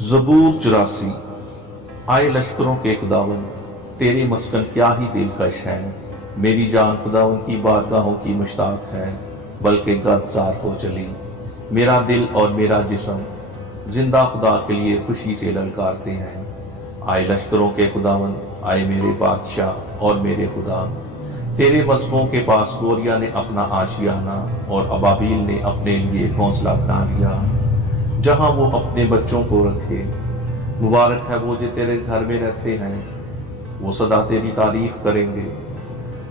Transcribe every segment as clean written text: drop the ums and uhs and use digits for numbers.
ज़बूर 84। आए लश्करों के खुदावन, तेरे मस्कन क्या ही दिलकश है। मेरी जान खुदावन की बारगाहों की मुश्ताक है, बल्कि गर्दजार हो चली। मेरा दिल और मेरा जिस्म जिंदा खुदा के लिए खुशी से ललकारते हैं। आए लश्करों के खुदावन, आए मेरे बादशाह और मेरे खुदा। तेरे मजहबों के पास गोरिया ने अपना आशियाना और अबाबील ने अपने लिए घोंसला बना लिया, जहां वो अपने बच्चों को रखे। मुबारक है वो जो तेरे घर में रहते हैं, वो सदा तेरी तारीफ करेंगे।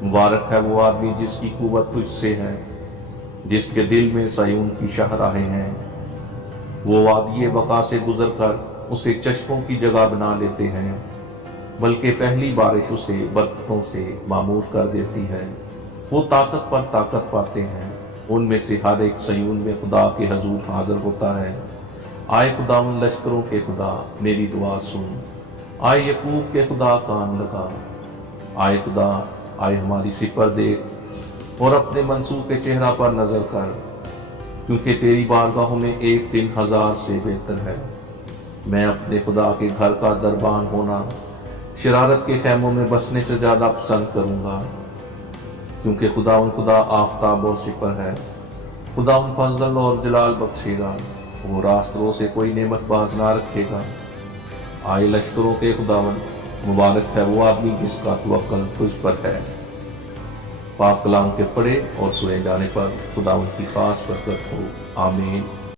मुबारक है वो आदमी जिसकी कुव्वत तुझसे है, जिसके दिल में सयून की शाहराहें हैं। वो वादिये बका से गुजर कर उसे चश्मों की जगह बना लेते हैं, बल्कि पहली बारिश उसे बरकतों से मामूर कर देती है। वो ताकत पर ताकत पाते हैं, उनमें से हर एक सयून में खुदा के हजूर हाजिर होता है। आए खुदावन लश्करों के खुदा, मेरी दुआ सुन। आए यकूब के खुदा, कान लगा। आए खुदा, आए हमारी सिपर देख और अपने मंसूब के चेहरा पर नजर कर, क्योंकि तेरी बारगाहों में एक दिन 1000 से बेहतर है। मैं अपने खुदा के घर का दरबान होना शरारत के खैमों में बसने से ज्यादा पसंद करूंगा, क्योंकि खुदा आफताब और सिपर है। खुदा फजल और जलाल बख्शेगा, वो रास्तों से कोई नेमत बाज ना रखेगा। आए लश्करों के खुदावन, मुबारक है वो आदमी जिसका तवक्कल तुझ पर है। पाक कलाम के पढ़े और सुने जाने पर खुदावन की खास बरकत हो। आमीन।